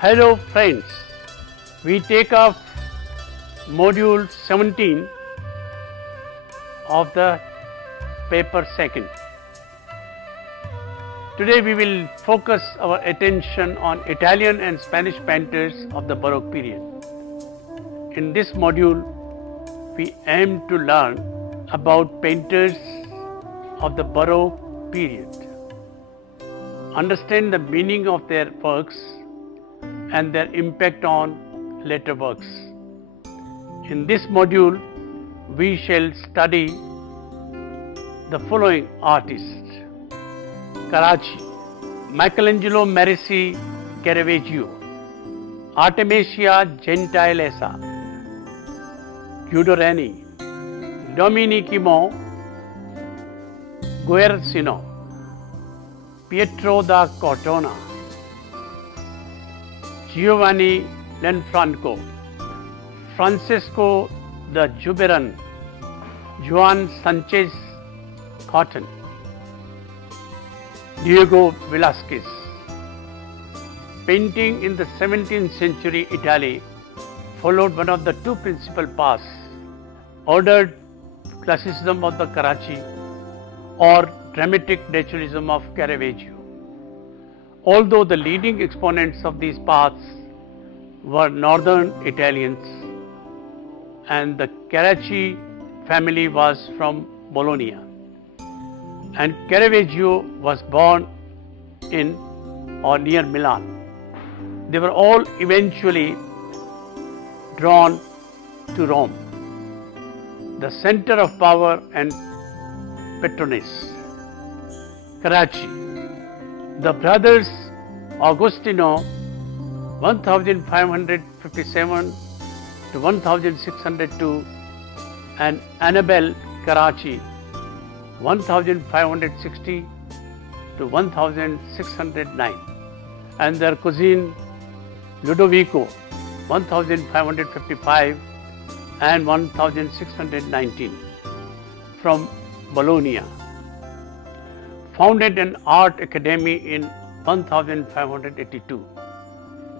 Hello friends, we take up module 17 of the paper second. Today we will focus our attention on Italian and Spanish painters of the Baroque period. In this module, we aim to learn about painters of the Baroque period, understand the meaning of their works and their impact on later works. In this module, we shall study the following artists: Carracci, Michelangelo Merisi Caravaggio, Artemisia Gentilessa, Giordani, Domenichino Guercino, Pietro da Cortona, Giovanni Lanfranco, Francisco da Juberan, Juan Sanchez Cotton, Diego Velázquez. Painting in the 17th century Italy followed one of the two principal paths: ordered classicism of the Carracci or dramatic naturalism of Caravaggio. Although the leading exponents of these paths were northern Italians and the Carracci family was from Bologna, and Caravaggio was born in or near Milan, they were all eventually drawn to Rome, the center of power and patronage. Carracci. The brothers Agostino 1557 to 1602 and Annibale Carracci 1560 to 1609, and their cousin Ludovico 1555 and 1619 from Bologna, founded an art academy in 1582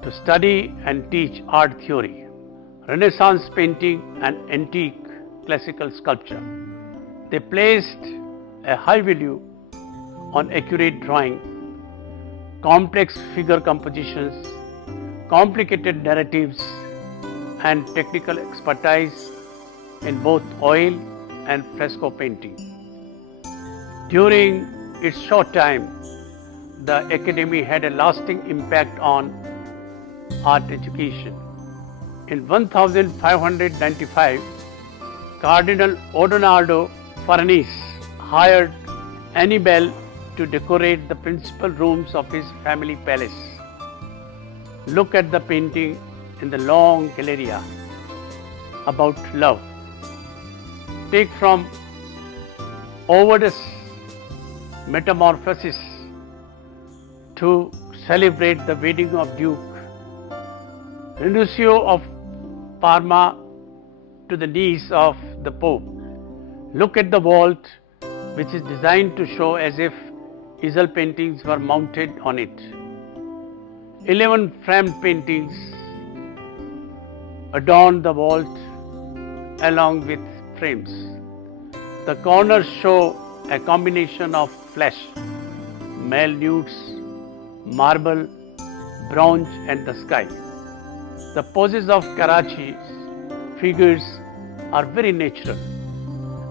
to study and teach art theory, Renaissance painting and antique classical sculpture. They placed a high value on accurate drawing, complex figure compositions, complicated narratives, and technical expertise in both oil and fresco painting. During its short time, the Academy had a lasting impact on art education. In 1595, Cardinal Odoardo Farnese hired Annibale to decorate the principal rooms of his family palace. Look at the painting in the long Galleria about love. Take from Ovid's Metamorphosis to celebrate the wedding of Duke Renuccio of Parma to the niece of the Pope. Look at the vault, which is designed to show as if easel paintings were mounted on it. 11 framed paintings adorn the vault along with frames. The corners show a combination of flesh, male nudes, marble, bronze and the sky. The poses of Carracci's figures are very natural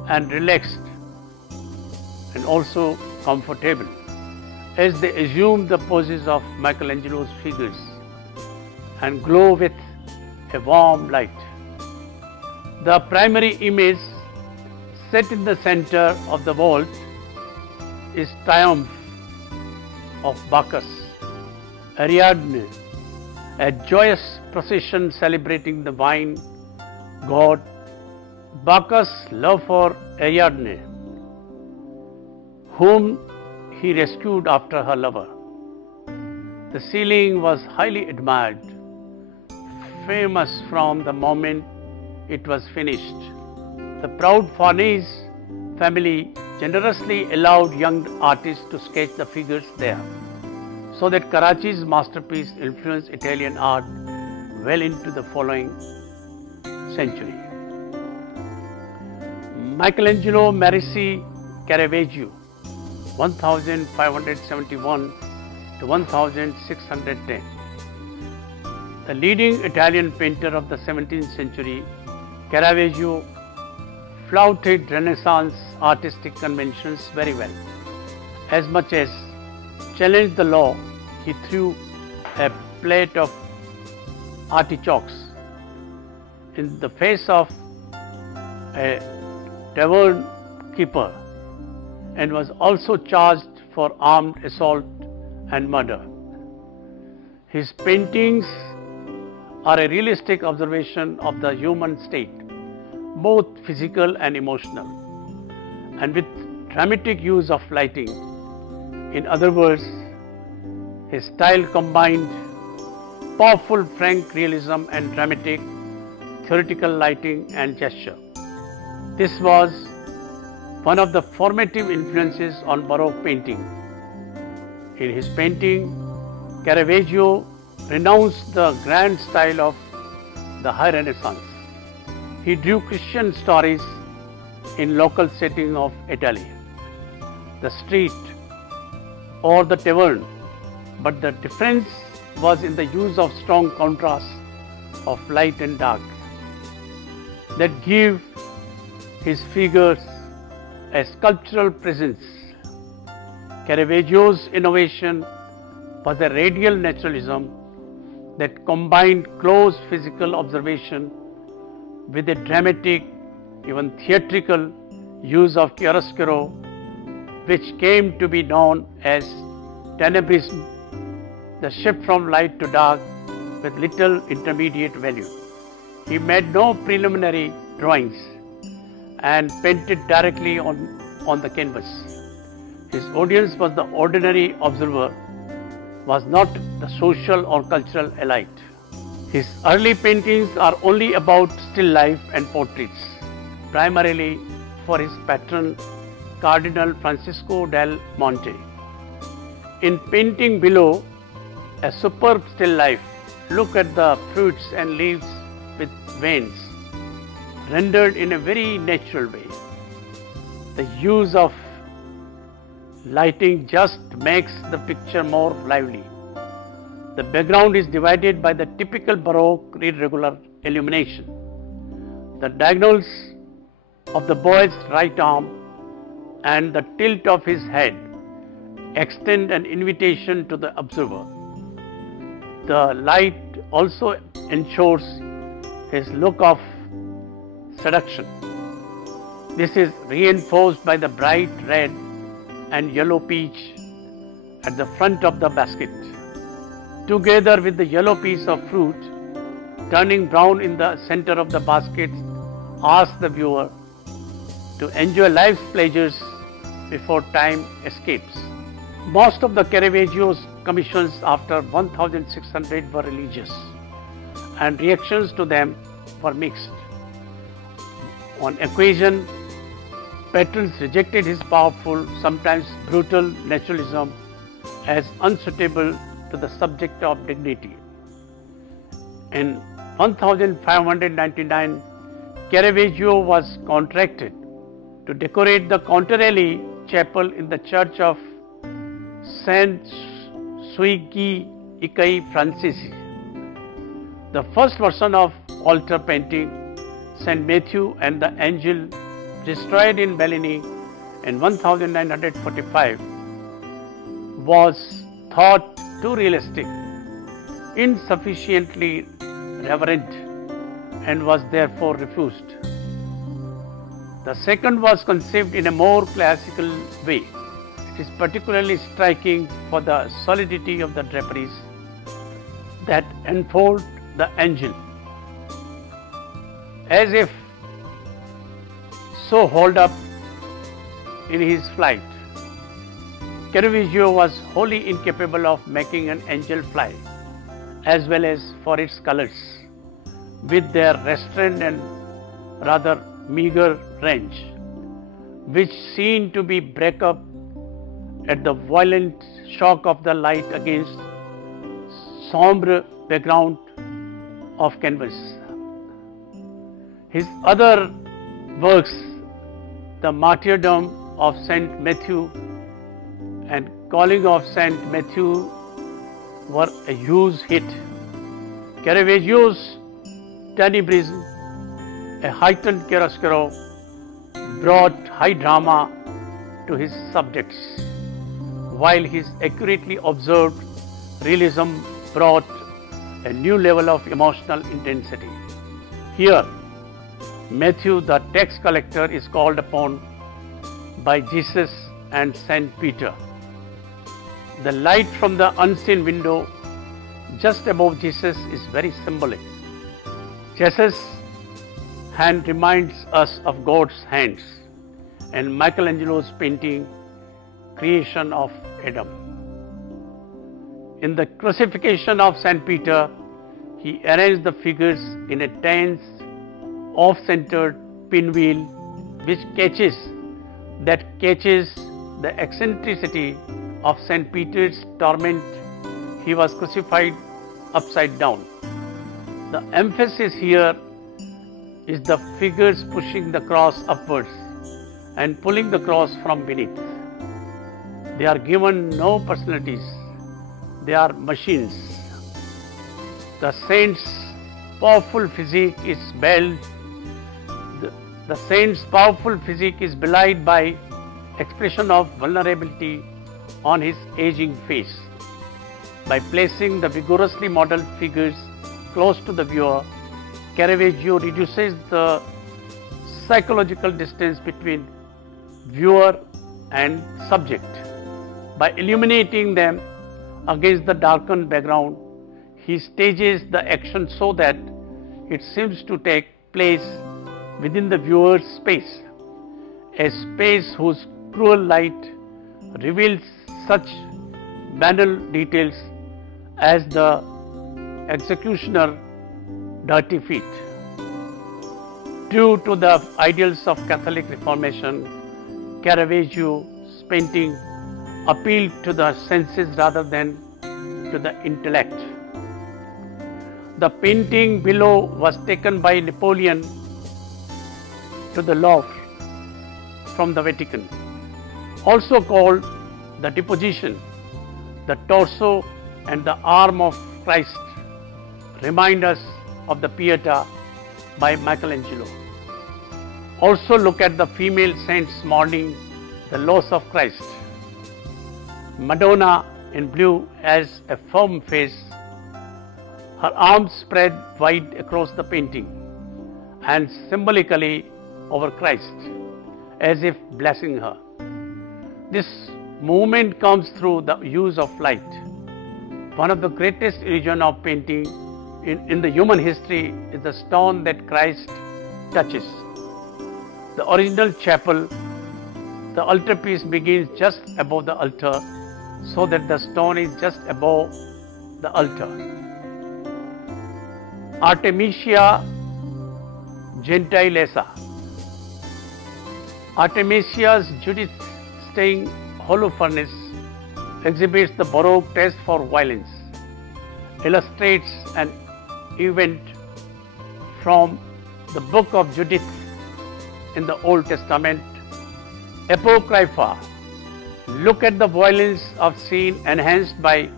and relaxed and also comfortable, as they assume the poses of Michelangelo's figures and glow with a warm light. The primary image set in the center of the vault is Triumph of Bacchus, Ariadne, a joyous procession celebrating the wine god. Bacchus' love for Ariadne, whom he rescued after her lover. The ceiling was highly admired, famous from the moment it was finished. The proud Farnese family generously allowed young artists to sketch the figures there. so that Karachi's masterpiece influenced Italian art well into the following century. Michelangelo Merisi Caravaggio, 1571 to 1610. The leading Italian painter of the 17th century, Caravaggio flouted Renaissance artistic conventions very well. As much as challenged the law, he threw a plate of artichokes in the face of a tavern keeper and was also charged for armed assault and murder. His paintings are a realistic observation of the human state, both physical and emotional, and with dramatic use of lighting. In other words, his style combined powerful frank realism and dramatic theatrical lighting and gesture. This was one of the formative influences on Baroque painting. In his painting, Caravaggio renounced the grand style of the High Renaissance. He drew Christian stories in local setting of Italy, the street or the tavern, but the difference was in the use of strong contrast of light and dark that give his figures a sculptural presence. Caravaggio's innovation was a radial naturalism that combined close physical observation with a dramatic, even theatrical use of chiaroscuro, which came to be known as tenebrisme, the shift from light to dark with little intermediate value. He made no preliminary drawings and painted directly on the canvas. His audience was the ordinary observer, was not the social or cultural elite. His early paintings are only about still life and portraits, primarily for his patron Cardinal Francisco del Monte. In painting below a superb still life, look at the fruits and leaves with veins, rendered in a very natural way. The use of lighting just makes the picture more lively. The background is divided by the typical Baroque irregular illumination. The diagonals of the boy's right arm and the tilt of his head extend an invitation to the observer. The light also ensures his look of seduction. This is reinforced by the bright red and yellow peach at the front of the basket, together with the yellow piece of fruit turning brown in the center of the basket. Ask the viewer to enjoy life's pleasures before time escapes. Most of the Caravaggio's commissions after 1600 were religious, and reactions to them were mixed. On occasion, patrons rejected his powerful, sometimes brutal naturalism as unsuitable to the subject of dignity. In 1599, Caravaggio was contracted to decorate the Contarelli chapel in the church of Saint Suigi Icai Francesi. The first version of altar painting, Saint Matthew and the Angel, destroyed in Bellini in 1945, was thought too realistic, insufficiently reverent, and was therefore refused. The second was conceived in a more classical way. It is particularly striking for the solidity of the draperies that enfold the angel, as if so hauled up in his flight. Caravaggio was wholly incapable of making an angel fly, as well as for its colors, with their restrained and rather meager range, which seemed to be break up at the violent shock of the light against sombre background of canvas. His other works, The Martyrdom of Saint Matthew and Calling of Saint Matthew, were a huge hit. Caravaggio's Tenebrism, a heightened chiaroscuro, brought high drama to his subjects, while his accurately observed realism brought a new level of emotional intensity. Here, Matthew the tax collector is called upon by Jesus and Saint Peter. The light from the unseen window just above Jesus is very symbolic. Jesus' hand reminds us of God's hands, and Michelangelo's painting, Creation of Adam. In the crucifixion of Saint Peter, he arranged the figures in a tense, off-centered pinwheel which catches the eccentricity of Saint Peter's torment. He was crucified upside down. The emphasis here is the figures pushing the cross upwards and pulling the cross from beneath. They are given no personalities. They are machines. The saint's powerful physique is belied by expression of vulnerability on his aging face. By placing the vigorously modeled figures close to the viewer, Caravaggio reduces the psychological distance between viewer and subject. By illuminating them against the darkened background, he stages the action so that it seems to take place within the viewer's space, a space whose cruel light reveals such banal details as the executioner's dirty feet. True to the ideals of Catholic Reformation, Caravaggio's painting appealed to the senses rather than to the intellect. The painting below was taken by Napoleon to the Louvre from the Vatican. Also called the Deposition, the torso and the arm of Christ remind us of the Pietà by Michelangelo. Also look at the female saints mourning the loss of Christ. Madonna in blue has a firm face, her arms spread wide across the painting and symbolically over Christ, as if blessing her. This movement comes through the use of light. One of the greatest illusions of painting in the human history is the stone that Christ touches. The original chapel, the altarpiece begins just above the altar, so that the stone is just above the altar. Artemisia Gentilessa. Artemisia's Judith-staying Holofernes exhibits the Baroque taste for violence, illustrates an event from the book of Judith in the Old Testament. Apocrypha. Look at the violence of scene enhanced by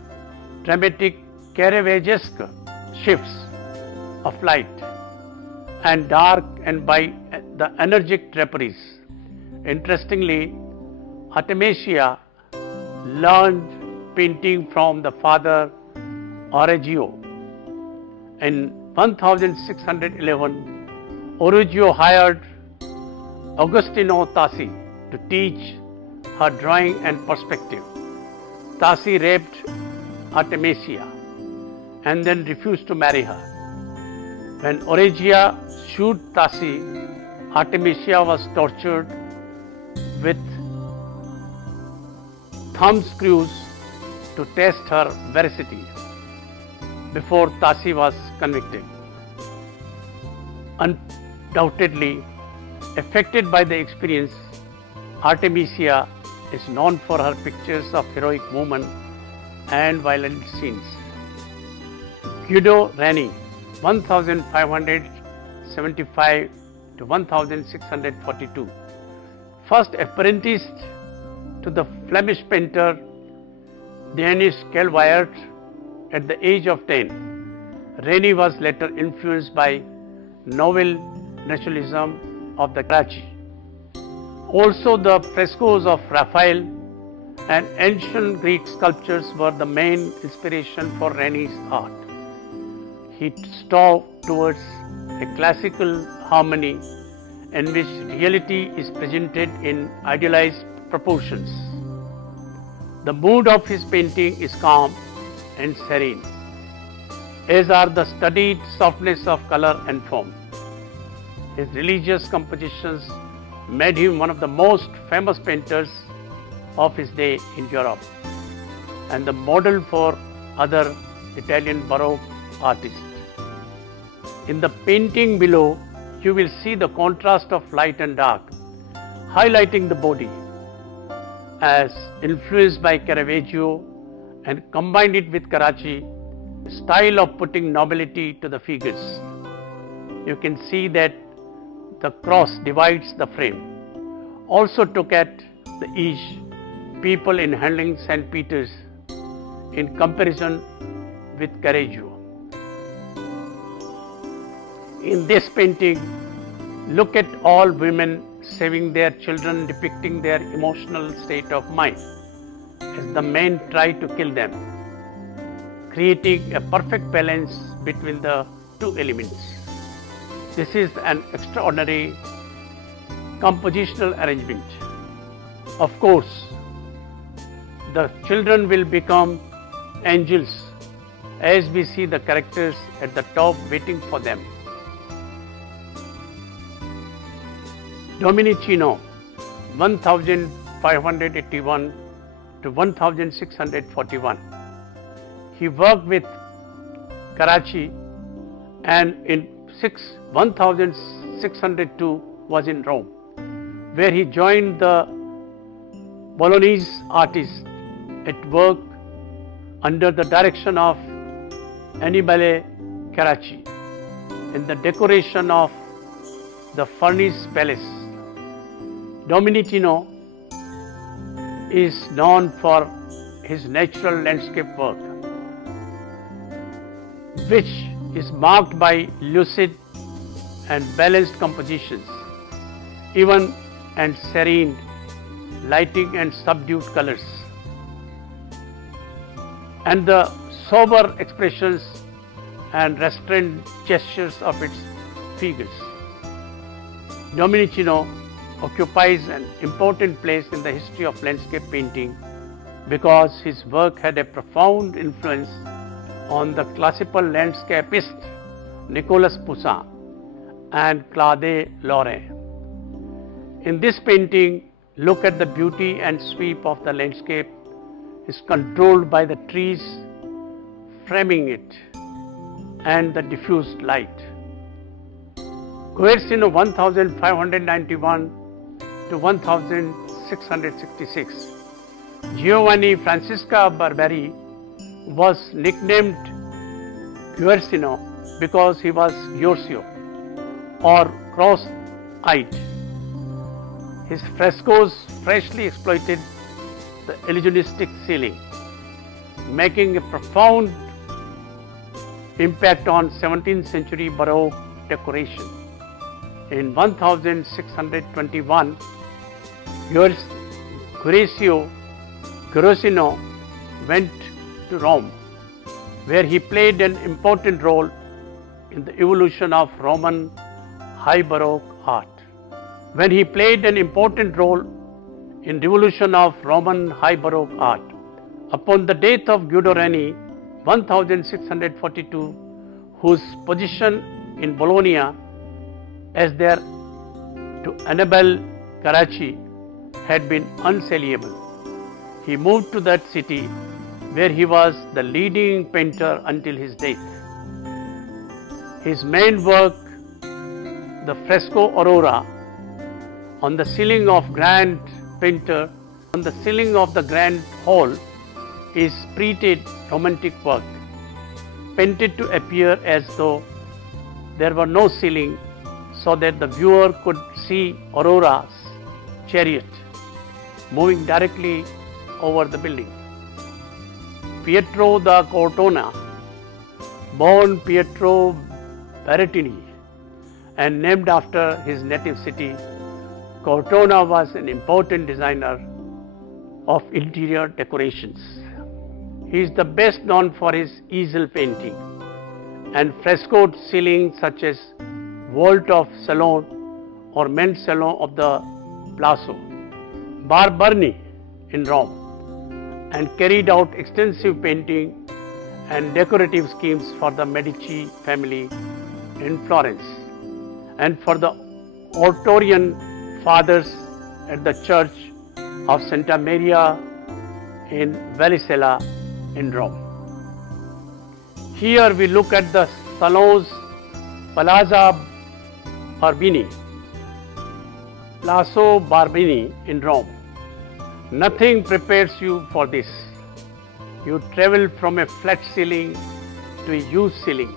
dramatic Caravaggesque shifts of light and dark and by the energetic draperies. Interestingly, Artemisia learned painting from the father Oreggio. In 1611, Oreggio hired Agostino Tassi to teach her drawing and perspective. Tassi raped Artemisia and then refused to marry her. When Oreggio sued Tassi, Artemisia was tortured with thumb screws to test her veracity before Tassi was convicted. Undoubtedly affected by the experience, Artemisia is known for her pictures of heroic women and violent scenes. Guido Reni, 1575 to 1642, first apprenticed to the Flemish painter Denis Calviert at the age of 10. Reni was later influenced by novel naturalism of the Karachi. Also, the frescoes of Raphael and ancient Greek sculptures were the main inspiration for Reni's art. He strove towards a classical harmony in which reality is presented in idealized proportions. The mood of his painting is calm and serene, as are the studied softness of color and form. His religious compositions made him one of the most famous painters of his day in Europe and the model for other Italian Baroque artists. In the painting below, you will see the contrast of light and dark, highlighting the body as influenced by Caravaggio and combined it with Karachi style of putting nobility to the figures. You can see that the cross divides the frame. Also took at the ease people in handling St. Peter's in comparison with Caravaggio. In this painting, look at all women saving their children, depicting their emotional state of mind as the men try to kill them, creating a perfect balance between the two elements. This is an extraordinary compositional arrangement. Of course, the children will become angels as we see the characters at the top waiting for them. Domenichino, 1581 to 1641. He worked with Karachi and in 1602 was in Rome, where he joined the Bolognese artists at work under the direction of Annibale Carracci in the decoration of the Farnese Palace. Domenichino is known for his natural landscape work, which is marked by lucid and balanced compositions, even and serene lighting and subdued colors, and the sober expressions and restrained gestures of its figures. Domenichino occupies an important place in the history of landscape painting because his work had a profound influence on the classical landscapist Nicolas Poussin and Claude Lorrain. In this painting, look at the beauty and sweep of the landscape is controlled by the trees framing it and the diffused light. Guercino, 1591 to 1666. Giovanni Francesca Barberi was nicknamed Guercino because he was Giorgio or cross-eyed. His frescoes freshly exploited the illusionistic ceiling, making a profound impact on 17th century Baroque decoration. In 1621, Guercino went to Rome, where he played an important role in the evolution of Roman High Baroque art. When he played an important role in revolution of Roman High Baroque art, upon the death of Guido Reni, 1642, whose position in Bologna as there to Annibale Carracci had been unsayable, he moved to that city where he was the leading painter until his death. His main work, the fresco Aurora, on the ceiling of grand painter On the ceiling of the grand hall is treated romantic work, painted to appear as though there were no ceiling, so that the viewer could see Aurora's chariot moving directly over the building. Pietro da Cortona, born Pietro Berrettini and named after his native city, Cortona was an important designer of interior decorations. He is the best known for his easel painting and frescoed ceilings such as Vault of Salone or Men's Salon of the Palazzo Barberini in Rome, and carried out extensive painting and decorative schemes for the Medici family in Florence and for the Oratorian fathers at the Church of Santa Maria in Vallicella in Rome. Here we look at the Salon's Palazzo Barberini in Rome. Nothing prepares you for this. You travel from a flat ceiling to a huge ceiling,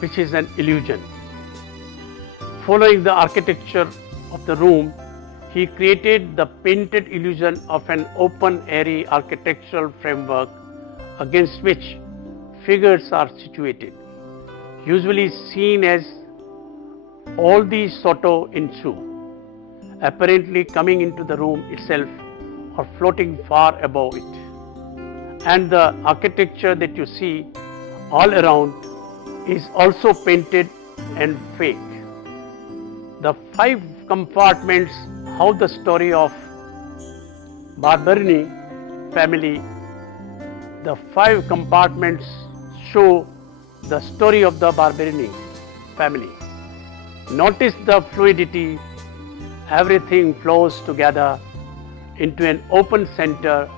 which is an illusion. Following the architecture of the room, he created the painted illusion of an open, airy architectural framework against which figures are situated, usually seen as oldi sotto in su, apparently coming into the room itself or floating far above it. And the architecture that you see all around is also painted and fake. The 5 compartments how the story of Barberini family, the 5 compartments show the story of the Barberini family. Notice the fluidity, everything flows together into an open center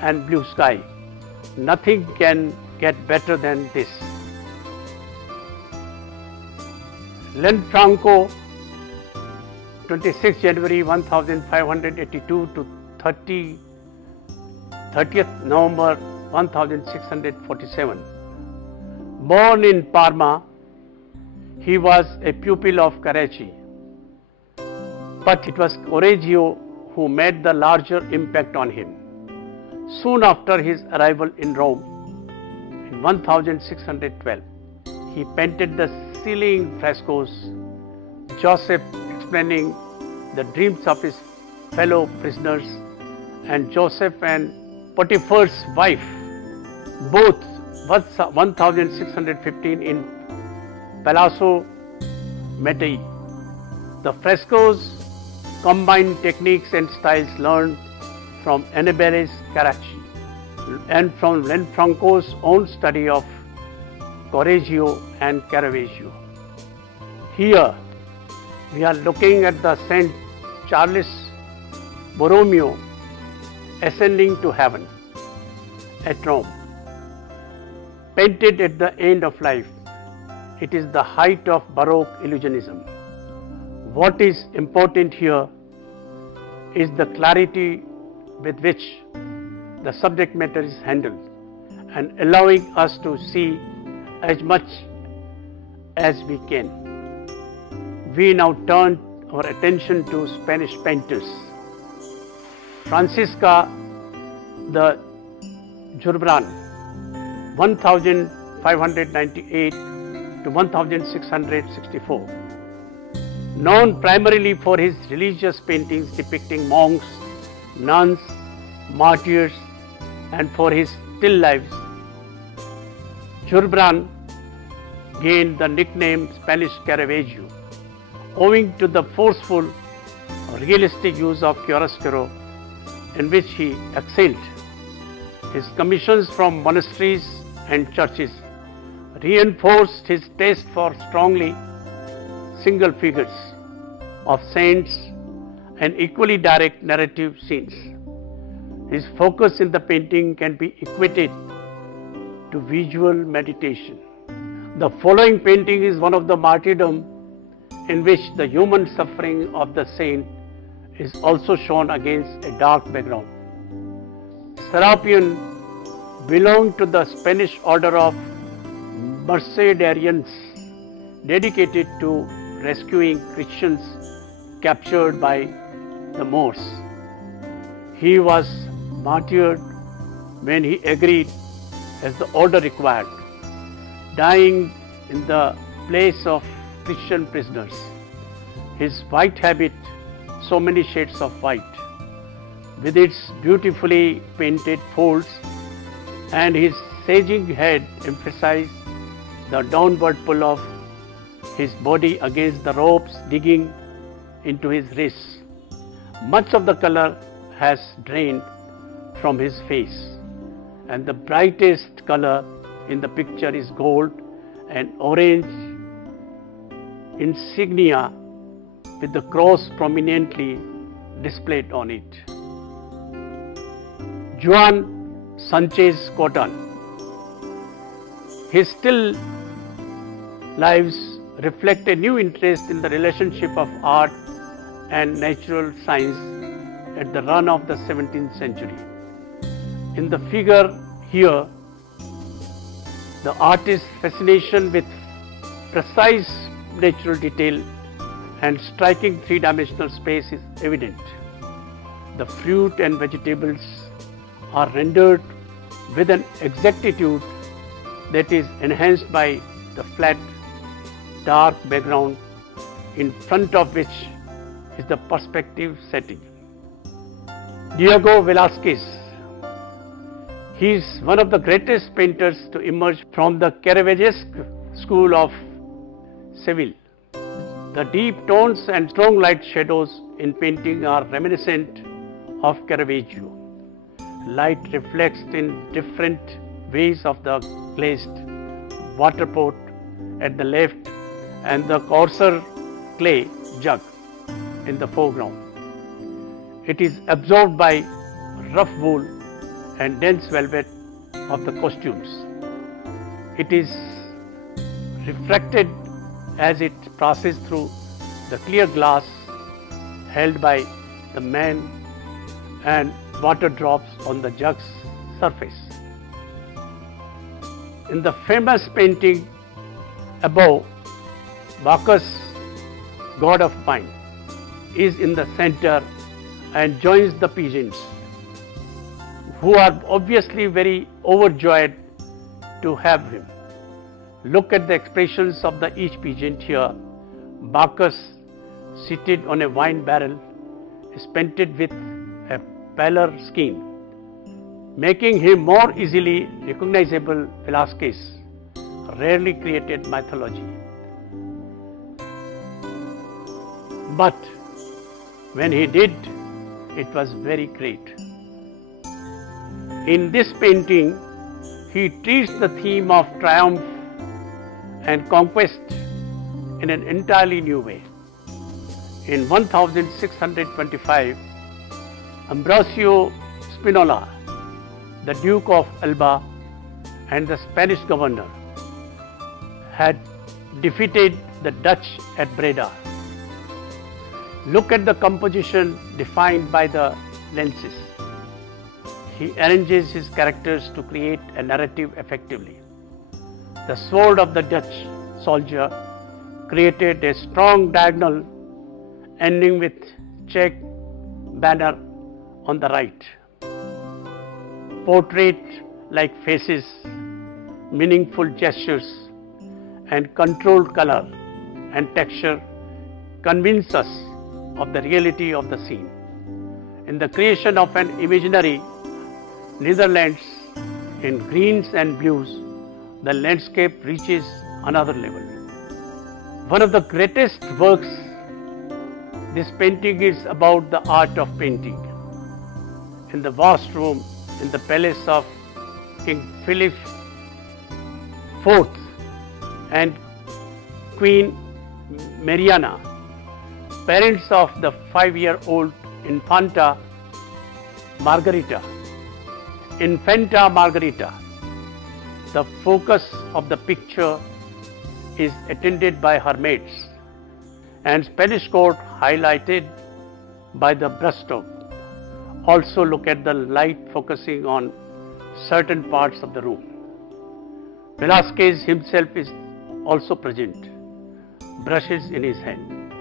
and blue sky. Nothing can get better than this. Lanfranco, 26 January 1582 to 30th November 1647. Born in Parma, he was a pupil of Carracci, but it was Correggio who made the larger impact on him. Soon after his arrival in Rome in 1612, he painted the ceiling frescoes, Joseph explaining the dreams of his fellow prisoners, and Joseph and Potiphar's wife, both 1615 in Palazzo Mattei. The frescoes combine techniques and styles learned from Annibale Carracci and from Lanfranco's own study of Correggio and Caravaggio. Here we are looking at the Saint Charles Borromeo ascending to heaven at Rome. Painted at the end of life, it is the height of Baroque illusionism. What is important here is the clarity with which the subject matter is handled and allowing us to see as much as we can. We now turn our attention to Spanish painters. Francisca de Zurbarán, 1598 to 1664. Known primarily for his religious paintings depicting monks, nuns, martyrs, and for his still lives, Zurbarán gained the nickname Spanish Caravaggio, owing to the forceful, realistic use of chiaroscuro in which he excelled. His commissions from monasteries and churches reinforced his taste for strongly single figures of saints and equally direct narrative scenes. His focus in the painting can be equated to visual meditation. The following painting is one of the martyrdom in which the human suffering of the saint is also shown against a dark background. Serapion belonged to the Spanish order of Mercedarians, dedicated to rescuing Christians captured by the Moors. He was martyred when he agreed as the order required, dying in the place of Christian prisoners. His white habit, so many shades of white, with its beautifully painted folds, and his saging head emphasized the downward pull of his body against the ropes digging into his wrists. Much of the color has drained from his face, and the brightest color in the picture is gold and orange insignia with the cross prominently displayed on it. Juan Sanchez Cotton. His still lives reflect a new interest in the relationship of art and natural science at the run of the 17th century. In the figure here, the artist's fascination with precise natural detail and striking three-dimensional space is evident. The fruit and vegetables are rendered with an exactitude that is enhanced by the flat, dark background in front of which is the perspective setting. Diego Velázquez. He is one of the greatest painters to emerge from the Caravagesque school of Seville. The deep tones and strong light shadows in painting are reminiscent of Caravaggio. Light reflects in different ways of the glazed water pot at the left and the coarser clay jug in the foreground. It is absorbed by rough wool and dense velvet of the costumes. It is refracted as it passes through the clear glass held by the man, and water drops on the jug's surface. In the famous painting above, Bacchus, god of wine, is in the center and joins the peasants, who are obviously very overjoyed to have him. Look at the expressions of each peasant here. Bacchus, seated on a wine barrel, is painted with a paler skin, making him more easily recognizable. Velázquez rarely created mythology, but when he did, it was very great. In this painting, he treats the theme of triumph and conquest in an entirely new way. In 1625, Ambrosio Spinola, the Duke of Alba and the Spanish governor, had defeated the Dutch at Breda. Look at the composition defined by the lenses. He arranges his characters to create a narrative effectively. The sword of the Dutch soldier created a strong diagonal ending with check banner on the right. Portrait-like faces, meaningful gestures, and controlled color and texture convince us of the reality of the scene. In the creation of an imaginary Netherlands in greens and blues, the landscape reaches another level. One of the greatest works, this painting is about the art of painting. In the vast room in the palace of King Philip IV and Queen Mariana, parents of the 5-year-old Infanta Margarita, the focus of the picture is attended by her maids, and Spanish court highlighted by the brushstroke. Also look at the light focusing on certain parts of the room. Velázquez himself is also present, brushes in his hand,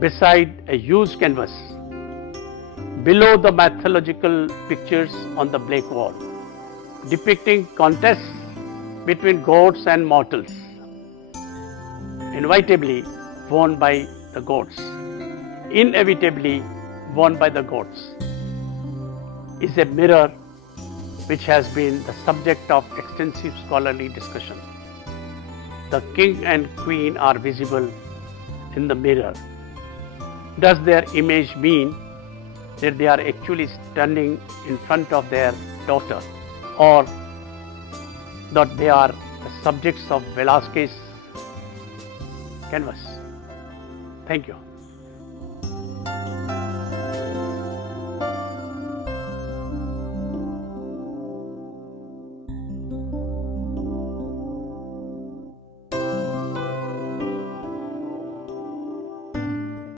beside a huge canvas. Below the mythological pictures on the black wall, depicting contests between gods and mortals, inevitably won by the gods, inevitably won by the gods, is a mirror which has been the subject of extensive scholarly discussion. The king and queen are visible in the mirror. Does their image mean that they are actually standing in front of their daughter, or that they are the subjects of Velázquez's canvas? Thank you.